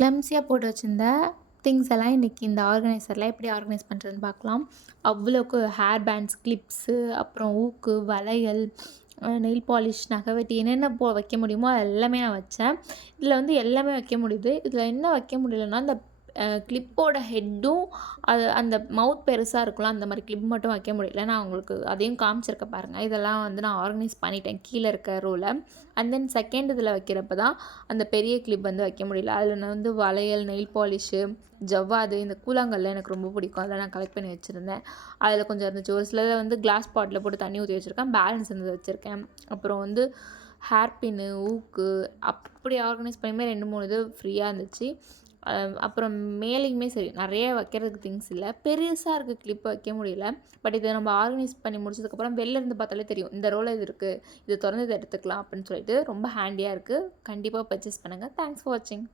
கிளம்ஸியாக போட்டு வச்சிருந்த திங்ஸ் எல்லாம் இன்றைக்கி இந்த ஆர்கனைசரில் எப்படி ஆர்கனைஸ் பண்ணுறதுன்னு பார்க்கலாம். அவ்வளோக்கு ஹேர் பேண்ட்ஸ், கிளிப்ஸு, அப்புறம் ஊக்கு, வளையல், நெயில் பாலிஷ், நகைவெட்டி என்னென்ன வைக்க முடியுமோ அது எல்லாமே நான் வச்சேன். இதில் வந்து எல்லாமே வைக்க முடியுது. இதில் என்ன வைக்க முடியலன்னா, இந்த கிளிப்போட ஹெட்டும் அந்த மவுத் பெருசாக இருக்கும்ல, அந்த மாதிரி கிளிப் மட்டும் வைக்க முடியல. நான் உங்களுக்கு அதையும் காமிச்சிருக்கேன் பாருங்கள். இதெல்லாம் வந்து நான் ஆர்கனைஸ் பண்ணிட்டேன் கீழே இருக்க ரோல. அண்ட் தென் செகண்ட் இதில் வைக்கிறப்ப தான் அந்த பெரிய கிளிப் வந்து வைக்க முடியல. அதில் நான் வந்து வளையல், நெயில் பாலிஷு, ஜவ்வாது, இந்த கூழாங்கல்லாம் எனக்கு ரொம்ப பிடிக்கும். அதெல்லாம் நான் கலெக்ட் பண்ணி வச்சுருந்தேன். அதில் கொஞ்சம் இருந்துச்சு. ஒரு சிலதில் வந்து கிளாஸ் பாட்டில் போட்டு தண்ணி ஊற்றி வச்சுருக்கேன். பேலன்ஸ் இருந்தது வச்சுருக்கேன். அப்புறம் வந்து ஹேர் பின்னு, ஊக்கு, அப்படி ஆர்கனைஸ் பண்ணியுமே 2, 3 இது ஃப்ரீயாக இருந்துச்சு. அப்புறம் மேலேயுமே சரி, நிறைய வைக்கிறதுக்கு திங்ஸ் இல்ல. பெருசா இருக்க கிளிப் வைக்க முடியல. பட் இத நம்ம ஆர்கனைஸ் பண்ணி முடிச்சதுக்கப்புறம் வெளில இருந்து பார்த்தாலே தெரியும். இந்த ரோல இது இருக்கு. இத தொறந்து இத எடுத்துக்கலாம் அப்படின்னு சொல்லிட்டு ரொம்ப ஹேண்டியா இருக்கு. கண்டிப்பா பர்ச்சேஸ் பண்ணுங்க. தேங்க்ஸ் ஃபார் வாட்சிங்.